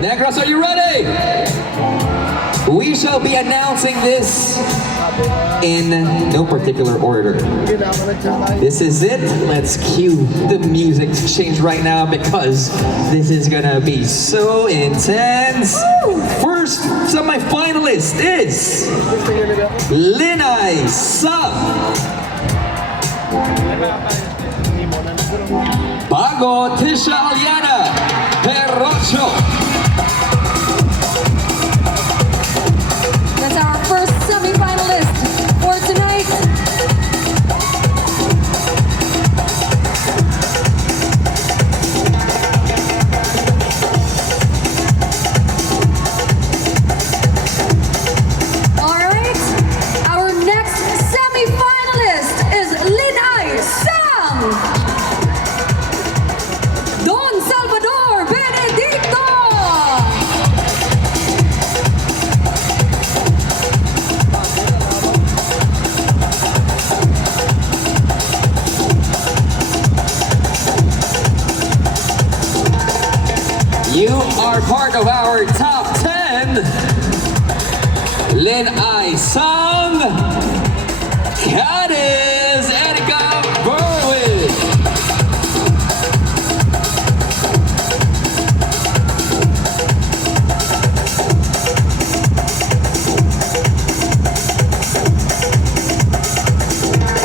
Negros, are you ready? We shall be announcing this in no particular order. This is it. Let's cue the music to change right now because this is gonna be so intense. First semi-finalist is Lin-Ay Bago Tisha Aliana Perrocho. That's our first semi-finalist for tonight. All right, our next semi-finalist is Lin-Ay Don Salvador Benedicto. You are part of our top 10. Lin-Ay Sang, Cadiz Erica Berwin.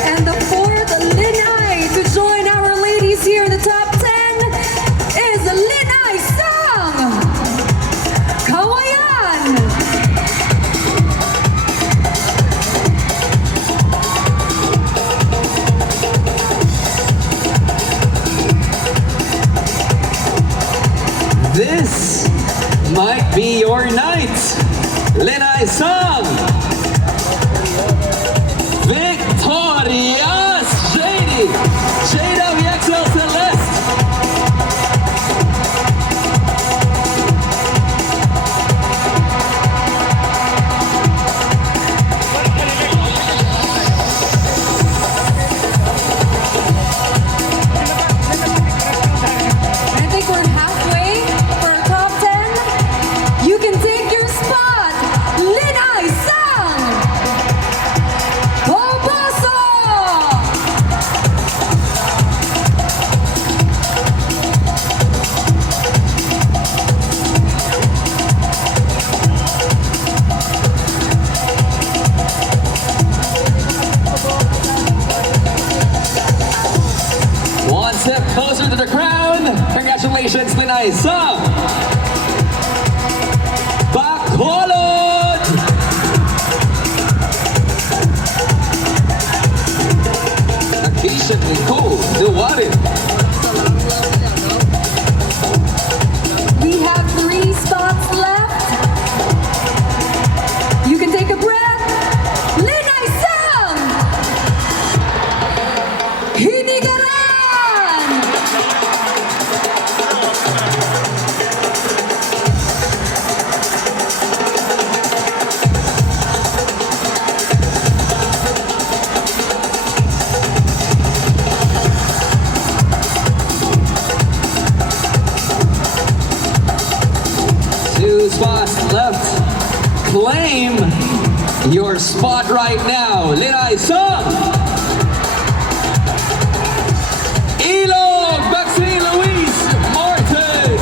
And the fourth Lin-Ay to join our ladies here in the top 10 is Lin-Ay Sang Kawayan. This might be your night. Lin-Ay Sang, Victoria's Jada VXL Celeste. I think we're halfway for our top 10. You can take your spot. Lin-Ay Sang Boboso. One step closer to the crown. Congratulations, Lin-Ay Sang. Bacolod. Nakisha Nicole Duwari. We have 3 spots left. You can take a breath. Lin-Ay Sang Hinigaran. Two spots left. Claim your spot right now. Lin-Ay Sang. Ilog, Maxine Luis Martin.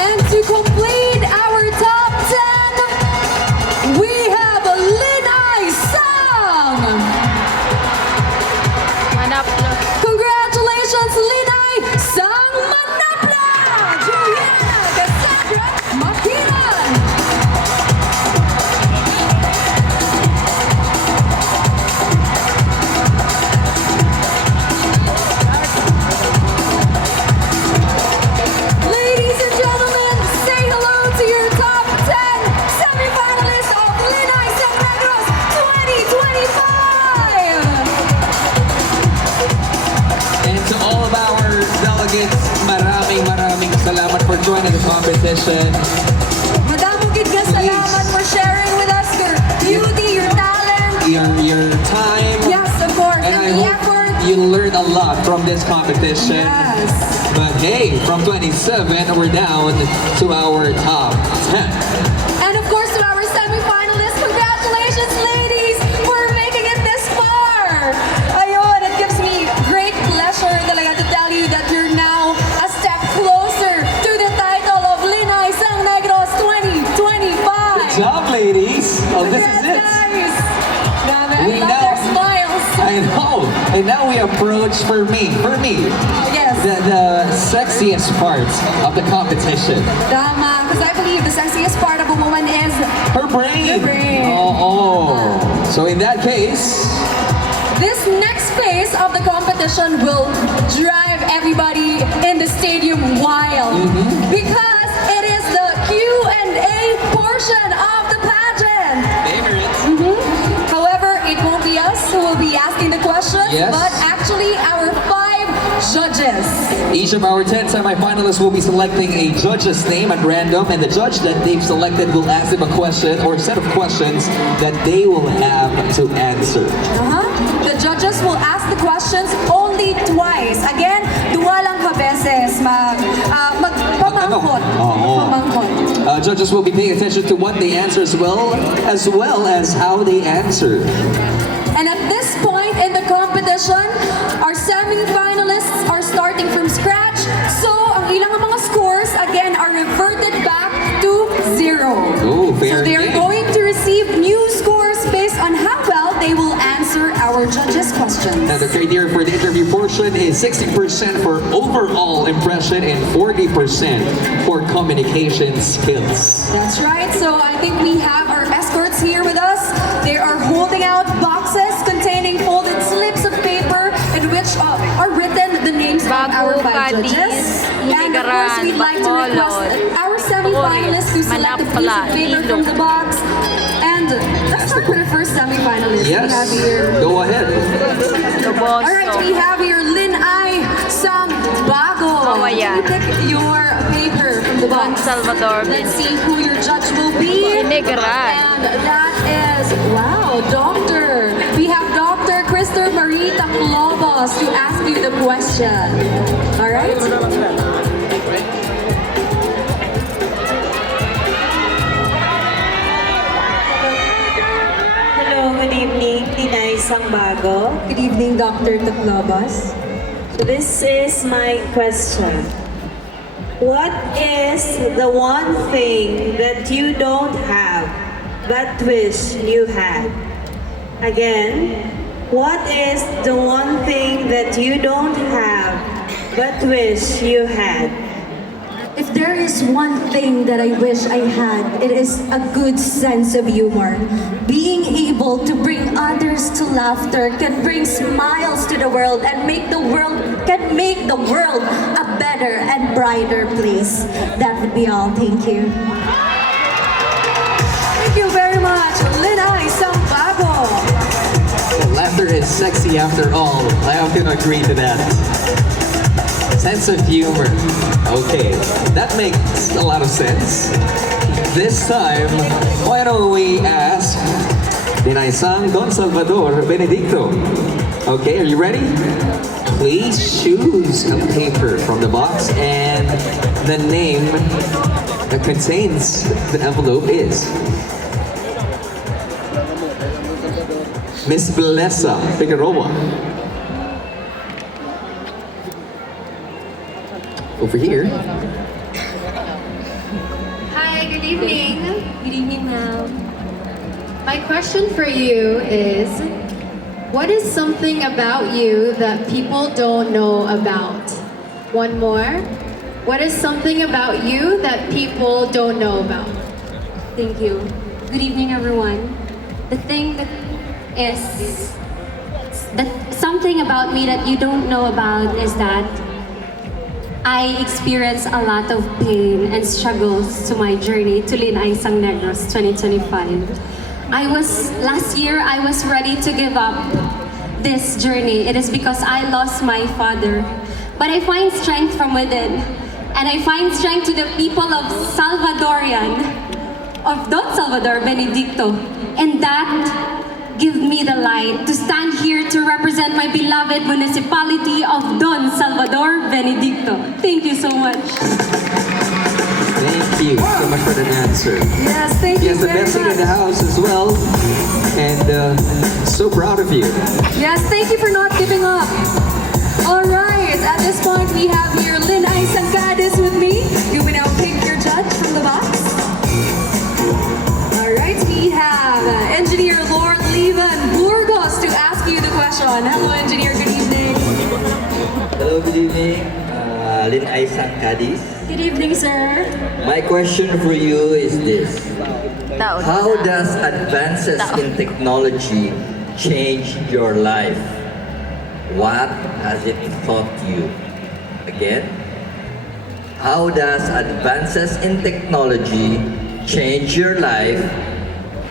And to complete our top 10, we have Lin-Ay Sang. Congratulations, Lin-Ay Sang Manapla. Juliana Cassandra Makiran. Ladies and gentlemen, say hello to your top 10 semi-finalists of Lin-Ay Sang Negros 2025. And to all of our delegates, maraming salamat for joining the competition. Madamong gid nga salamat for sharing with us. learned a lot from this competition. Yes. But hey, from 27, we're down to our top 10. And of course, to our semi-finalists, congratulations, ladies, for making it this far. Ayun, it gives me great pleasure talaga to tell you that you're now a step closer to the title of Lin-Ay Sang Negros 2025. Good job, ladies. Oh, this is it. Guys. Dami, I We love now- their smiles. I know. And now we approach, for me, Yes. the sexiest part of the competition. Tama, because I believe the sexiest part of a woman is Her brain. Her brain. Oh. So in that case, this next phase of the competition will drive everybody in the stadium wild because it is the Q&A portion of the pageant. However, it won't be us who will be asking the questions, Yes. but actually our 5 judges. each of our 10 semi-finalists will be selecting a judge's name at random, and the judge that they've selected will ask them a question or a set of questions that they will have to answer. The judges will ask the questions only twice. Again, dua lang ka beses magpamangkot. Magpamangkot. Judges will be paying attention to what they answer as well as how they answer. And at this point in the competition, our semi-finalists are starting from scratch. So, ang ilang mga scores, again, are reverted back to 0. Oh, So fair they're game. going to receive new scores based on how well they will answer our judges' questions. Now, the criteria for the interview portion is 60% for overall impression and 40% for communication skills. That's right. So I think we have our escorts here with us. They are holding out boxes containing folded slips of paper in which are written the names of our 5 judges. And of course, we'd like to request our semi-finalists to select a piece of paper from the box. And let's start with the first semi-finalist. Yes, We have here. go ahead. All right, we have here Lin-Ay Sang Bago. Ayan. Pick your paper from the box. Salvador. Let's see who your judge will be. Negros. And that is, wow, Doctor. We have Dr. Christopher Marita Clobos to ask you the question. All right? Hello, good evening. Lin-Ay Sang Bago. Good evening, Dr. Taclobos. So this is my question. What is the one thing that you don't have but wish you had? Again, what is the one thing that you don't have but wish you had? If there is one thing that I wish I had, it is a good sense of humor. Being able to bring others to laughter can bring smiles to the world and make the world a better and brighter place. That would be all. Thank you. Thank you very much, Lin-Ay Sang Bago. Laughter is sexy after all. I often agree to that. Sense of humor. Okay, that makes a lot of sense. This time, why don't we ask Lin-Ay Sang Don Salvador Benedicto? Okay, are you ready? Please choose a paper from the box, and the name that contains the envelope is Miss Blessa Figueroa. Over here. Hi, good evening. Good evening, ma'am. My question for you is, what is something about you that people don't know about? One more. What is something about you that people don't know about? Thank you. Good evening, everyone. The thing that is that something about me that you don't know about is that I experience a lot of pain and struggles to my journey to Lin-Ay Sang Negros 2025. Last year I was ready to give up this journey. It is because I lost my father. But I find strength from within. And I find strength to the people of Don Salvador Benedicto. And that give me the light to stand here to represent my beloved municipality of Don Salvador, Benedicto. Thank you so much. Thank you so much for that answer. Yes, thank you Yes, the very best thing in the much. house as well. And so proud of you. Yes, thank you for not giving up. All right, at this point we have here Lin-Ay with me. You may now pick your judge from the box. All right, we have Engineer Lord Levan Burgos to ask you the question. Hello, Engineer. Good evening. Hello, good evening. Lin-Ay. Good evening, sir. My question for you is this. How does advances in technology change your life? What has it taught you? Again, how does advances in technology change your life,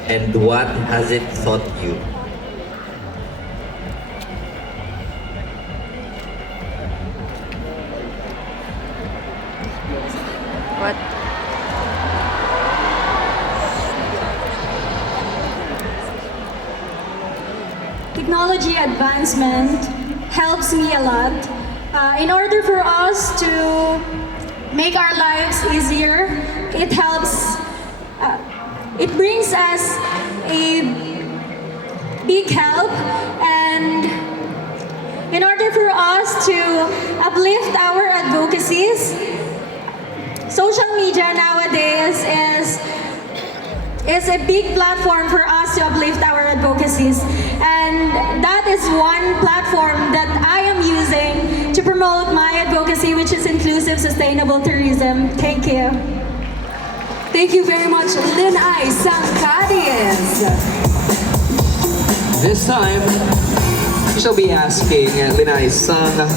and what has it taught you? Technology advancement helps me a lot. In order for us to make our lives easier, it helps, it brings us a big help, and in order for us to uplift our advocacies, social media nowadays is a big platform for us to uplift our advocacies, and that is one platform that I am using to promote my advocacy, which is inclusive, sustainable tourism. Thank you. Thank you very much, Lin-Ay Sangkadies. This time, we shall be asking Lin-Ay Sang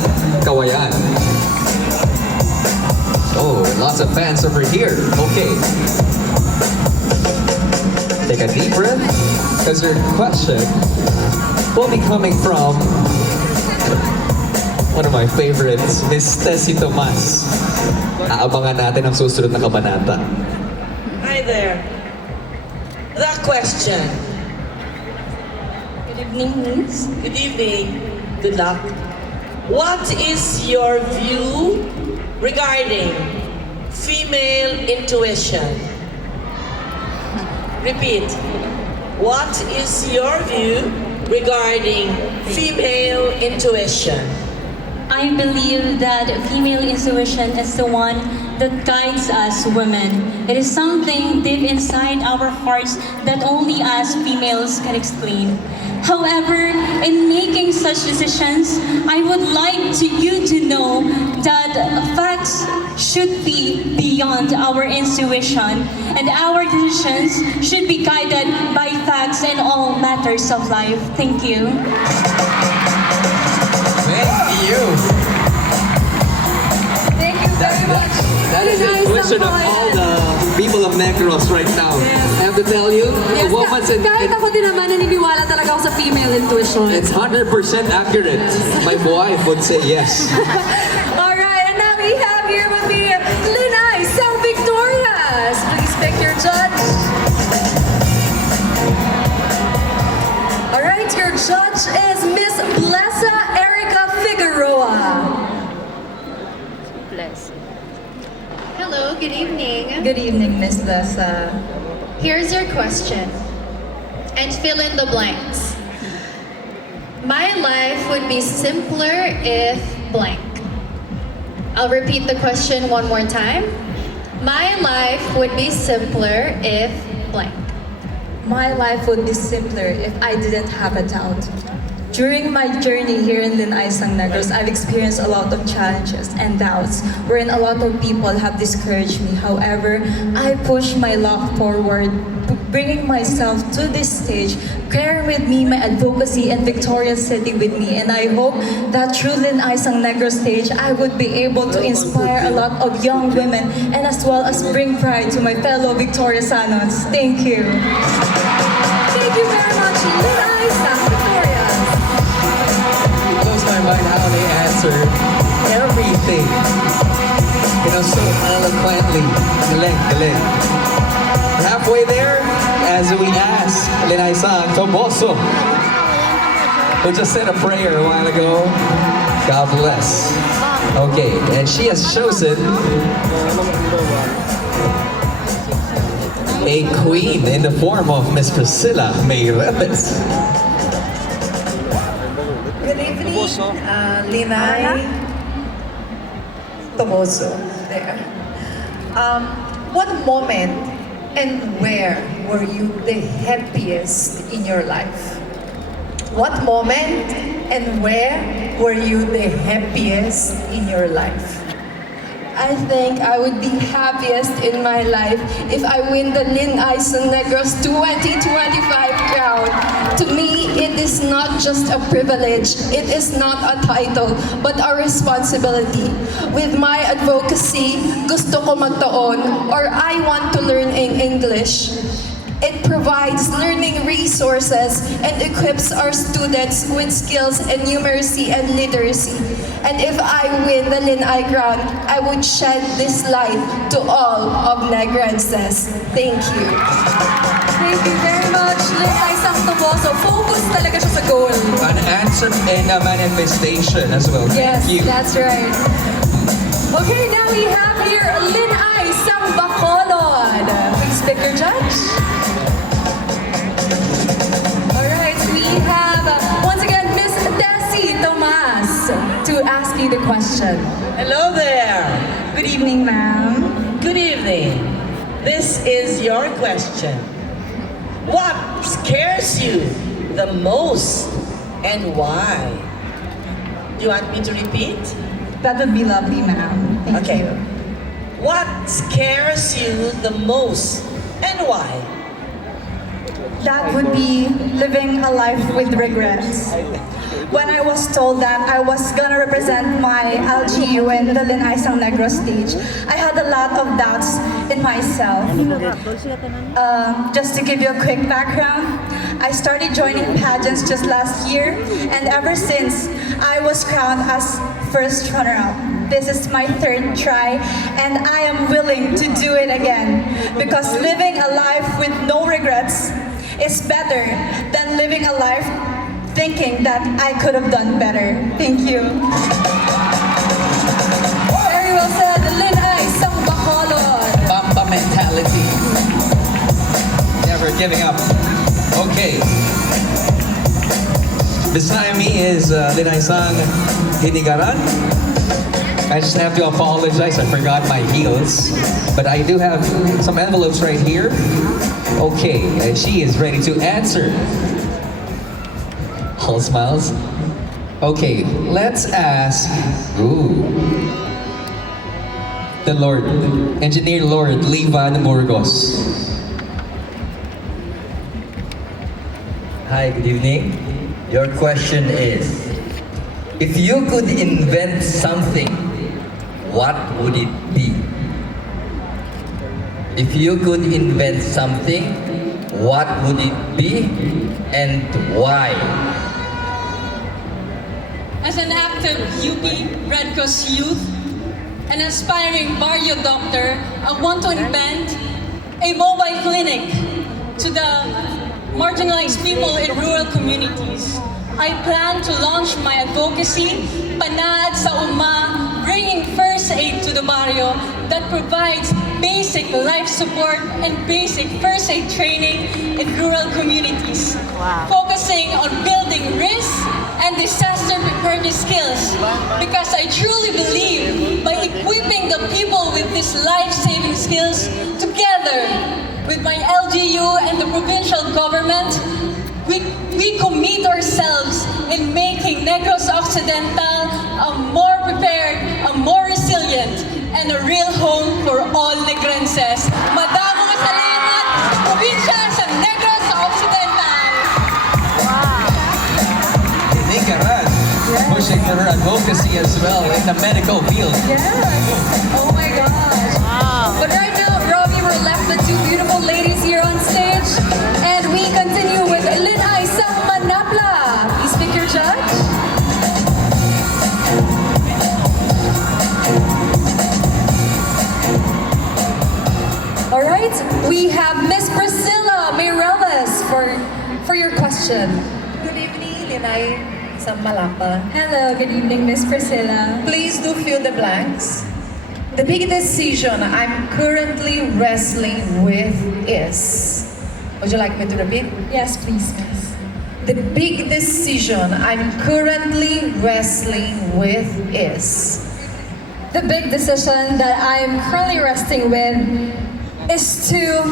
Kawayan. Oh, lots of fans over here. Okay. Take a deep breath, because your question will be coming from one of my favorites, Miss Tessie Tomas. Aabangan natin ang susunod na kabanata. Hi there. The question. Good evening, Miss. Good evening. Good luck. What is your view regarding female intuition? Repeat. What is your view regarding female intuition? I believe that female intuition is the one that guides us women. It is something deep inside our hearts that only us females can explain. However, in making such decisions, I would like you to know that facts should be beyond our intuition, and our decisions should be guided by facts in all matters of life. Thank you. Thank you. Thank you very much. That is the Lin-Ay intuition of all the people of Negros right now. I have to tell you, the Yes, woman's in, kahit ako din naman, naniniwala talaga ako sa female intuition. it's 100% accurate. My wife would say yes. All right, and now we have here with me Lin-Ay Sang Victorias. Please pick your judge. All right, your judge is Miss Blessa Erica Figueroa. Hello, good evening. Good evening, Miss Lessa. Here's your question. And fill in the blanks. My life would be simpler if blank. I'll repeat the question one more time. My life would be simpler if blank. My life would be simpler if I didn't have a doubt. During my journey here in Lin-Ay Sang Negros, I've experienced a lot of challenges and doubts, wherein a lot of people have discouraged me. However, I pushed my luck forward, bringing myself to this stage, carrying with me my advocacy and Victoria's City with me. And I hope that through Lin-Ay Sang Negros stage, I would be able to inspire a lot of young women and as well as bring pride to my fellow Victoriasanos. Thank you. Thank you very much, Lin-Ay Sang Victorias. It blows my mind how they answered everything. You know, so eloquently. Galing, galing. We're halfway there as we ask Miss Lin-Ay Toboso, who just said a prayer a while ago. God bless. Okay, and she has chosen a queen in the form of Miss Priscilla Mayreles. Good evening, Lin-Ay Toboso. There. What moment and where were you the happiest in your life? What moment and where were you the happiest in your life? I think I would be happiest in my life if I win the Lin-Ay Negros 2025 crown. To me, it is not just a privilege, it is not a title, but a responsibility. With my advocacy, gusto ko magtaon, or I want to learn in English. It provides learning resources and equips our students with skills in numeracy and literacy. And if I win the Lin-Ay crown, I would shed this light to all of Negrenses. Thank you. Thank you very much, Lin-Ay Toboso. Focus talaga siya sa goal. An answer and a manifestation as well. Yes, Thank you. that's right. Okay, now we have here Lin-Ay Bacolod. Please pick your judge. Alright, we have once again Miss Desi Tomas to ask you the question. Hello there. Good evening, ma'am. Good evening. This is your question. What scares you the most and why? Do you want me to repeat? That would be lovely, ma'am. Thank Okay. you. What scares you the most and why? That would be living a life with regrets. When I was told that I was gonna represent my LGU in the Lin-Ay Negros stage, I had a lot of doubts in myself. Just to give you a quick background, I started joining pageants just last year, and ever since, I was crowned as first runner-up. This is my third try, and I am willing to do it again, because living a life with no regrets is better than living a life thinking that I could have done better. Thank you. Very well said, Lin-Ay Bacolod. Mamba mentality. Never giving up. Okay. Beside me is Lin-Ay Hinigaran. I just have to apologize, I forgot my heels. But I do have some envelopes right here. Okay, and she is ready to answer. All smiles. Okay, let's ask, the Lord, Engineer Lord Livan Burgos. Hi, good evening. Your question is, if you could invent something, what would it be? If you could invent something, what would it be and why? As an active UP Red Cross youth, an aspiring barrio doctor, I want to invent a mobile clinic to the marginalized people in rural communities. I plan to launch my advocacy, Panad sa Uma, bringing first aid to the barrio that provides basic life support and basic first aid training in rural communities. Focusing on building risk and disaster preparedness skills, because I truly believe by equipping the people with these life-saving skills together with my LGU and the provincial government, we commit ourselves in making Negros Occidental a more prepared, a more resilient, and a real home for all Negrenses. Madamong salamat, probinsya sa Negros Occidental! Hinigaran, pushing for her advocacy as well in the medical field. Yes. Oh my gosh. But right now, Robbie, we're left with two beautiful ladies here on stage. And we continue with Lin-Ay Manapla. Please pick your judge. All right, we have Miss Priscilla Mayreles for question. Good evening, Lin-Ay sa Malapa. Hello, good evening, Miss Priscilla. Please do fill the blanks. The big decision I'm currently wrestling with is... Would you like me to repeat? Yes, please, miss. The big decision I'm currently wrestling with is... The big decision that I'm currently wrestling with is to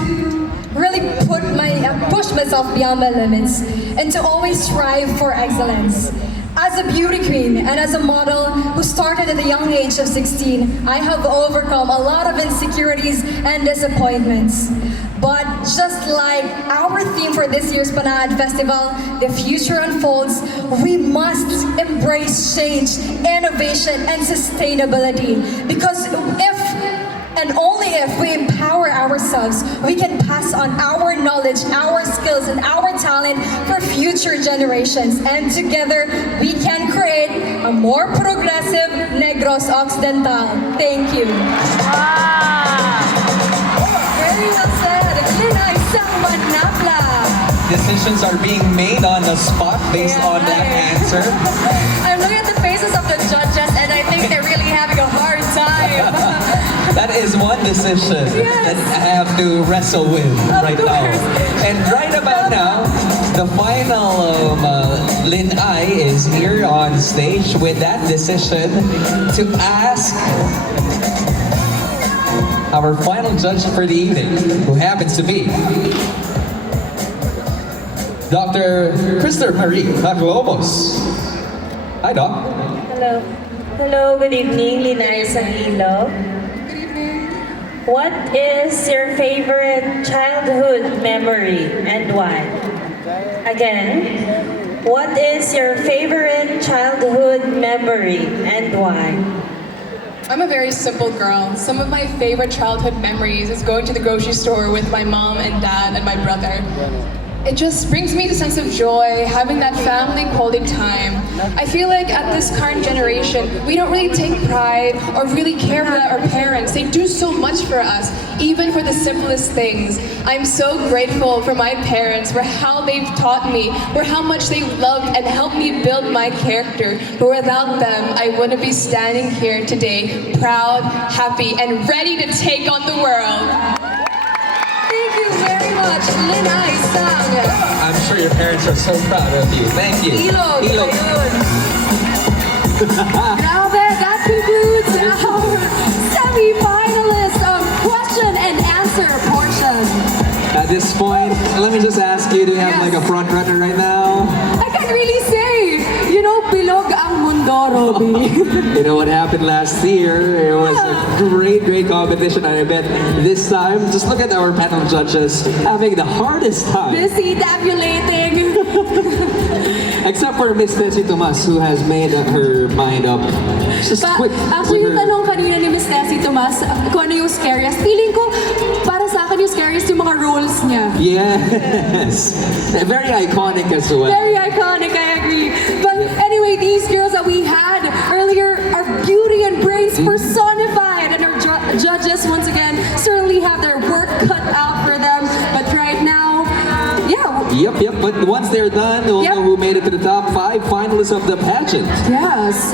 really push myself beyond my limits and to always strive for excellence. As a beauty queen and as a model who started at a young age of 16, I have overcome a lot of insecurities and disappointments. But just like our theme for this year's Panahad Festival, The Future Unfolds, we must embrace change, innovation, and sustainability. Because if and only if we empower ourselves, we can pass on our knowledge, our skills, and our talent for future generations. And together, we can create a more progressive Negros Occidental. Thank you. Very well said. Lin-Ay sang Manapla. Decisions are being made on the spot based on that answer. I'm looking at the faces of the judges and I think they're really having a hard time. That is one decision that I have to wrestle with right now. And right about now, the final Lin-Ay is here on stage with that decision to ask our final judge for the evening, who happens to be Dr. Christopher Marie Lobos. Hi, Doc. Hello. Hello, good evening, Lin-Ay Sahilo. What is your favorite childhood memory and why? Again, what is your favorite childhood memory and why? I'm a very simple girl. Some of my favorite childhood memories is going to the grocery store with my mom and dad and my brother. It just brings me the sense of joy, having that family quality time. I feel like at this current generation, we don't really take pride or really care for our parents. They do so much for us, even for the simplest things. I'm so grateful for my parents, for how they've taught me, for how much they loved and helped me build my character. But without them, I wouldn't be standing here today, proud, happy, and ready to take on the world. Thank you very much, Lin-Ay sang. I'm sure your parents are so proud of you. Thank you. Ilog. Ayun. Grabe, that concludes our semi-finalist question and answer portion. At this point, let me just ask you, do you have like a front runner right now? I can't really say. You know, bilog ang mundo, Robby. You know what happened last year? It was a great competition, and I bet this time, just look at our panel judges having the hardest time. Busy tabulating. Except for Miss Tessie Tomas, who has made her mind up. Just quick. Actually, yung tanong kanina ni Miss Tessie Tomas, kung ano yung scariest, feeling ko, para sa akin yung scariest yung mga roles niya. Yes. Very iconic as well. Very iconic, I agree. But anyway, these girls that we had earlier are beauty and brains personified, and our judges, once again, certainly have their work cut out for them. But right now, Yep. But once they're done, we'll know who made it to the top 5 finalists of the pageant. Yes.